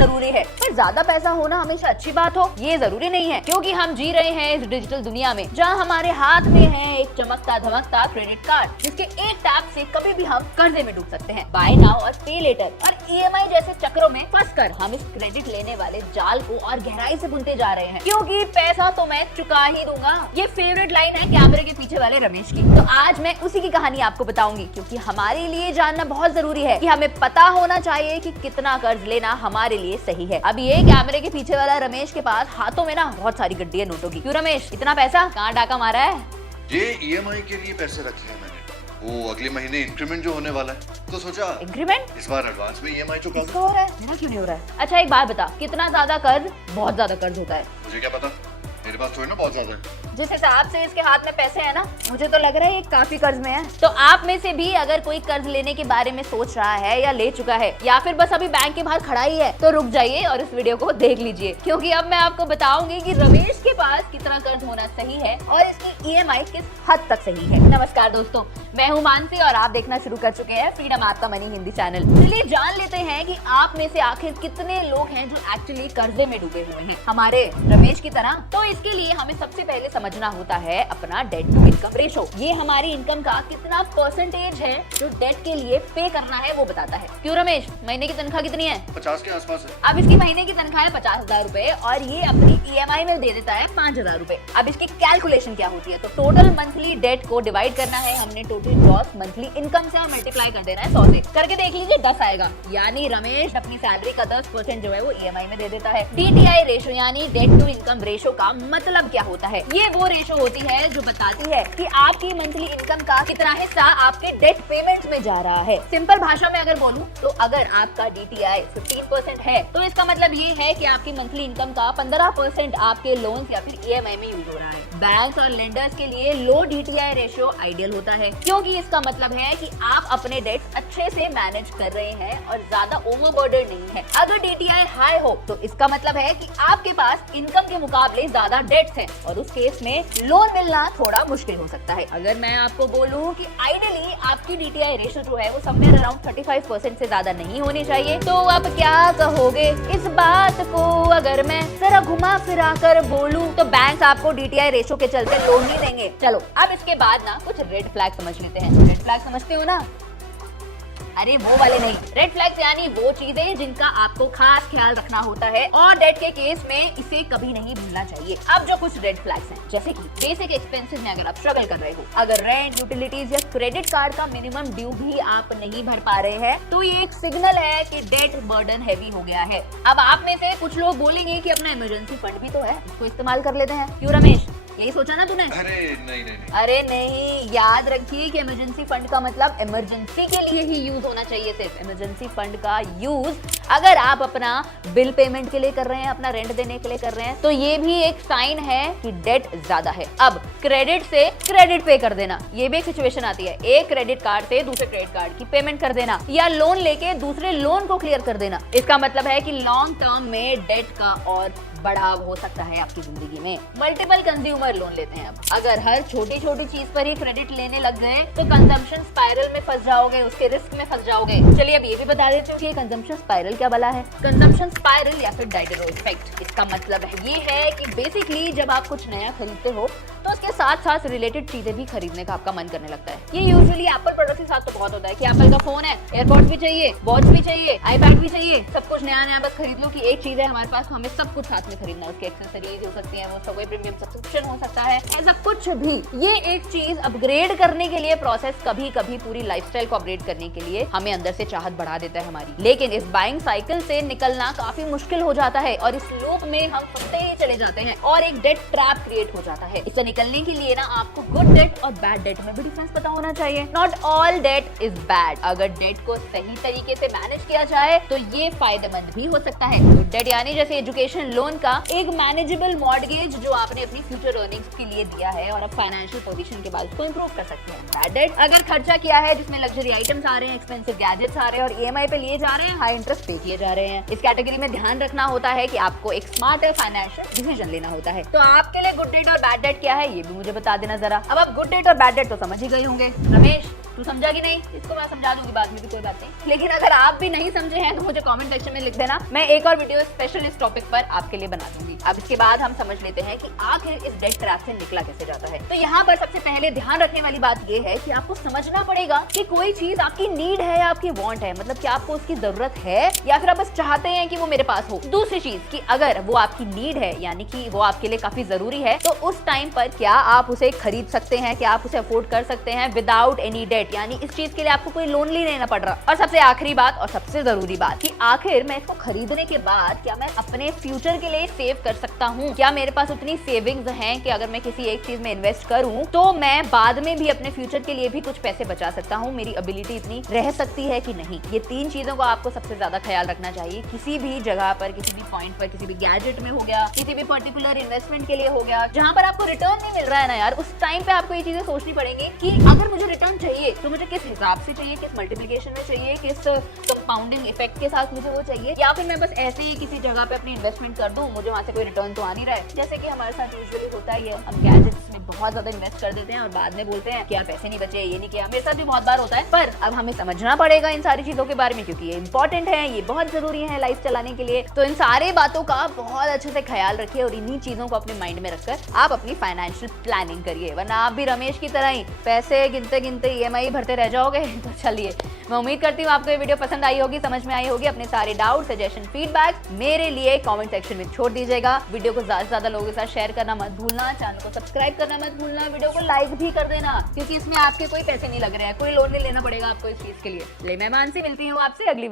जरूरी है। पर ज्यादा पैसा होना हमेशा अच्छी बात हो ये जरूरी नहीं है, क्योंकि हम जी रहे हैं इस डिजिटल दुनिया में जहाँ हमारे हाथ में है एक चमकता धमकता क्रेडिट कार्ड, जिसके एक टैप से कभी भी हम कर्जे में डूब सकते हैं। बाय नाउ और पे लेटर और EMI जैसे चक्रों में फंसकर हम इस क्रेडिट लेने वाले जाल को और गहराई से बुनते जा रहे हैं, क्योंकि पैसा तो मैं चुका ही दूंगा। ये फेवरेट लाइन है कैमरे के पीछे वाले रमेश की। तो आज मैं उसी की कहानी आपको बताऊंगी, क्योंकि हमारे लिए जानना बहुत जरूरी है कि हमें पता होना चाहिए कि कितना कर्ज लेना हमारे लिए सही है। अब ये कैमरे के पीछे वाला रमेश के पास हाथों में ना बहुत सारी गड्डी है नोटों की। क्यों रमेश, इतना पैसा कहाँ डाका मारा है? ये EMI के लिए पैसे रखे हैं मैंने, वो अगले महीने इंक्रीमेंट जो होने वाला है तो सोचा इंक्रीमेंट इस बार एडवांस में EMI चुका किसका हो रहा है, मेरा क्यों नहीं हो रहा है? अच्छा एक बात बता, कितना ज्यादा कर्ज बहुत ज्यादा कर्ज होता है? मुझे क्या पता, मेरे पास थोड़ी ना बहुत ज्यादा है। जिस हिसाब से इसके हाथ में पैसे हैं ना, मुझे तो लग रहा है ये काफी कर्ज में है। तो आप में से भी अगर कोई कर्ज लेने के बारे में सोच रहा है या ले चुका है या फिर बस अभी बैंक के बाहर खड़ा ही है, तो रुक जाइए और इस वीडियो को देख लीजिए, क्योंकि अब मैं आपको बताऊंगी कि रमेश के पास कितना कर्ज होना सही है और इसकी EMI किस हद तक सही है। नमस्कार दोस्तों, मैं हूँ मानसी और आप देखना शुरू कर चुके हैं फ्रीडम आपका मनी हिंदी चैनल। चलिए जान लेते हैं कि आप में से आखिर कितने लोग हैं जो एक्चुअली कर्जे में डूबे हुए हैं, हमारे रमेश की तरह। तो इसके लिए हमें सबसे पहले समझना होता है अपना डेट टू इनकम रेशो। ये हमारी इनकम का कितना परसेंटेज है जो डेट के लिए पे करना है वो बताता है। क्यों रमेश, महीने की तनख्वाह कितनी है? 50 के आसपास है। अब इसकी महीने की तनख्वाह है 50,000 रुपए और ये अपनी EMI में दे देता है 5,000 रुपए। अब इसकी कैलकुलेशन क्या होती है? तो टोटल मंथली डेट को डिवाइड करना है हमने टोटल ग्रॉस मंथली इनकम से और मल्टीप्लाई कर देना है 100 से। करके देख लीजिए 10 आएगा, यानी रमेश अपनी सैलरी का 10% जो है वो EMI में दे देता है। DTI रेशो यानी डेट टू इनकम रेशो का मतलब क्या होता है? ये वो रेशो होती है जो बताती है कि आपकी मंथली इनकम का कितना हिस्सा आपके डेट पेमेंट में जा रहा है। सिंपल भाषा में अगर बोलूं तो अगर आपका DTI 15% है तो इसका मतलब ये है कि आपकी मंथली इनकम का 15% आपके लोन्स या फिर EMI में यूज हो रहा है। बैंक्स और लेंडर्स के लिए लो DTI रेशो आइडियल होता है, क्योंकि इसका मतलब है कि आप अपने डेट्स अच्छे से मैनेज कर रहे हैं और ज्यादा ओवरबर्डन नहीं है। अगर DTI हाई हो तो इसका मतलब है कि आपके पास इनकम के मुकाबले ज्यादा डेट्स हैं और उस केस में लोन मिलना थोड़ा मुश्किल हो सकता है। अगर मैं आपको बोलूं कि आइडियली आपकी DTI रेशो जो है वो समवेयर अराउंड 35% से ज्यादा नहीं होनी चाहिए, तो आप क्या कहोगे इस बात को अगर मैं जरा घुमा फिरा कर बोलूं? तो बैंक्स आपको DTI रेशो के चलते लोन नहीं देंगे। चलो अब इसके बाद ना कुछ रेड फ्लैग समझ लेते हैं। रेड फ्लैग समझते हो ना? अरे वो वाले नहीं, रेड फ्लैग्स यानी वो चीजें जिनका आपको खास ख्याल रखना होता है और डेट के केस में इसे कभी नहीं भूलना चाहिए। अब जो कुछ रेड फ्लैग्स हैं, जैसे कि बेसिक एक्सपेंसेस में अगर आप स्ट्रगल कर रहे हो, अगर रेंट, यूटिलिटीज या क्रेडिट कार्ड का मिनिमम ड्यू भी आप नहीं भर पा रहे हैं, तो ये एक सिग्नल है कि डेट बर्डन हैवी हो गया है। अब आप में से कुछ लोग बोलेंगे कि अपना इमरजेंसी फंड भी तो है, उसको इस्तेमाल कर लेते हैं। क्यों रमेश, यही सोचा ना तूने? अरे नहीं। अरे नहीं, याद रखिए कि इमरजेंसी फंड का मतलब इमरजेंसी के लिए ही यूज होना चाहिए। सिर्फ इमरजेंसी फंड का यूज अगर आप अपना बिल पेमेंट के लिए कर रहे हैं, अपना रेंट देने के लिए कर रहे हैं, तो ये भी एक साइन है कि डेट ज्यादा है। अब क्रेडिट से क्रेडिट पे कर देना, ये भी एक सिचुएशन आती है। एक क्रेडिट कार्ड से दूसरे क्रेडिट कार्ड की पेमेंट कर देना या लोन लेके दूसरे लोन को क्लियर कर देना, इसका मतलब है कि लॉन्ग टर्म में डेट का और बढ़ाव हो सकता है आपकी जिंदगी में। मल्टीपल कंज्यूमर लोन लेते हैं। अब अगर हर छोटी छोटी चीज पर ही क्रेडिट लेने लग गए तो कंजम्पशन स्पाइरल में फंस जाओगे, उसके रिस्क में फंस जाओगे। चलिए अब ये भी बता देती हूँ कि कंजम्पशन स्पाइरल क्या भला है। कंजम्पशन स्पाइरल या फिर डाइडरो इफेक्ट, इसका मतलब ये है कि बेसिकली जब आप कुछ नया खरीदते हो तो उसके साथ साथ रिलेटेड चीजें भी खरीदने का आपका मन करने लगता है। ये यूजुअली एप्पल प्रोडक्ट के साथ तो बहुत होता है कि एप्पल का फोन है, एयरपॉड्स भी चाहिए, वॉच भी चाहिए, आईपैड भी चाहिए, सब कुछ नया नया बस खरीद लो कि एक चीज है हमारे पास, हमें सब कुछ साथ में खरीदना है। उसकी एक्सेसरीज हो सकती है, वो सबवे प्रीमियम सब्सक्रिप्शन हो सकता है, ऐसा कुछ भी। ये एक चीज अपग्रेड करने के लिए प्रोसेस कभी कभी पूरी लाइफस्टाइल को अपग्रेड करने के लिए हमें अंदर से चाहत बढ़ा देता है हमारी। लेकिन इस बाइंग साइकिल से निकलना काफी मुश्किल हो जाता है और इस लूप में हम फंसते ही चले जाते हैं और एक डेट ट्रैप क्रिएट हो जाता है। इससे निकलने के लिए ना आपको गुड डेट और बैड डेट में भी डिफरेंस पता होना चाहिए। Not all date is bad. अगर डेट को सही तरीके से मैनेज किया जाए तो ये फायदेमंद भी हो सकता है। गुड डेट यानी जैसे एजुकेशन लोन का एक मैनेजेबल मॉर्गेज जो आपने अपनी फ्यूचर अर्निंग्स के लिए दिया है और अब फाइनेंशियल पोजीशन के बाद उसको इंप्रूव कर सकते हैं। बैड डेट अगर खर्चा किया है जिसमें लग्जरी आइटम्स आ रहे हैं, एक्सपेंसिव गैजेट्स आ रहे हैं और EMI पे लिए जा रहे हैं, हाई इंटरेस्ट पे किए जा रहे हैं। इस कैटेगरी में ध्यान रखना होता है कि आपको एक स्मार्ट फाइनेंशियल डिसीजन लेना होता है। तो आपके लिए गुड डेट और बैड डेट क्या है ये भी मुझे बता देना जरा। अब आप गुड डेट और बैड डेट तो समझ ही गए होंगे। रमेश तू समझा कि नहीं? इसको मैं समझा दूंगी बाद में भी, कोई बात नहीं। लेकिन अगर आप भी नहीं समझे हैं तो मुझे कमेंट सेक्शन में लिख देना, मैं एक और वीडियो स्पेशल इस टॉपिक पर आपके लिए बना दूंगी। अब इसके बाद हम समझ लेते हैं कि आखिर इस डेट ट्रैप से निकला कैसे जाता है। तो यहाँ पर सबसे पहले ध्यान रखने वाली बात ये है कि आपको समझना पड़ेगा कि कोई चीज आपकी नीड है या आपकी वांट है, मतलब कि आपको उसकी जरूरत है या फिर आप बस चाहते हैं कि वो मेरे पास हो। दूसरी चीज कि अगर वो आपकी नीड है यानी कि वो आपके लिए काफी जरूरी है, तो उस टाइम पर क्या आप उसे खरीद सकते हैं, क्या आप उसे अफोर्ड कर सकते हैं विदाउट एनी डेट, यानी इस चीज के लिए आपको कोई लोन नहीं लेना पड़ रहा। और सबसे आखिरी बात और सबसे जरूरी बात कि आखिर मैं इसको खरीदने के बाद क्या मैं अपने फ्यूचर के लिए सेव कर सकता हूँ, क्या मेरे पास उतनी सेविंग्स हैं कि अगर मैं किसी एक चीज में इन्वेस्ट करूँ तो मैं बाद में भी अपने फ्यूचर के लिए भी कुछ पैसे बचा सकता हूँ, मेरी एबिलिटी इतनी रह सकती है कि नहीं। ये तीन चीजों को आपको सबसे ज्यादा ख्याल रखना चाहिए किसी भी जगह पर, किसी भी पॉइंट पर, किसी भी गैजेट में हो गया, किसी भी पर्टिकुलर इन्वेस्टमेंट के लिए हो गया, जहां पर आपको रिटर्न नहीं मिल रहा है ना यार, उस टाइम पे आपको ये चीजें सोचनी पड़ेंगी कि अगर मुझे रिटर्न चाहिए तो मुझे किस हिसाब से चाहिए, किस मल्टीप्लिकेशन में चाहिए, किस कंपाउंडिंग इफेक्ट के साथ मुझे वो चाहिए, या फिर मैं बस ऐसे ही किसी जगह पे अपनी इन्वेस्टमेंट कर दूं, मुझे वहां से कोई रिटर्न तो आ नहीं रहा है। जैसे कि हमारे साथ यूजुअली होता ही है, हम गैजेट्स में बहुत ज्यादा इन्वेस्ट कर देते हैं और बाद में बोलते हैं कि यार पैसे नहीं बचे, ये नहीं किया। मेरे साथ भी बहुत बार होता है, पर अब हमें समझना पड़ेगा इन सारी चीजों के बारे में क्योंकि ये इंपॉर्टेंट है, ये बहुत जरूरी है लाइफ चलाने के लिए। तो इन सारी बातों का बहुत अच्छे से ख्याल रखिए और इन्हीं चीजों को अपने माइंड में रखकर आप अपनी फाइनेंशियल प्लानिंग करिए, वरना आप भी रमेश की तरह ही पैसे गिनते गिनते EMI भरते रह जाओगे। तो चलिए, मैं उम्मीद करती हूँ आपको ये वीडियो पसंद आई होगी, समझ में आई होगी। अपने सारे डाउट, सजेशन, फीडबैक मेरे लिए कमेंट सेक्शन में छोड़ दीजिएगा। वीडियो को ज्यादा से ज्यादा लोगों के साथ शेयर करना मत भूलना, चैनल को सब्सक्राइब करना मत भूलना, वीडियो को लाइक भी कर देना क्योंकि इसमें आपके कोई पैसे नहीं लग रहे हैं, कोई लोन नहीं लेना पड़ेगा आपको इस चीज के लिए। मैं मानसी मिलती हूँ आपसे अगली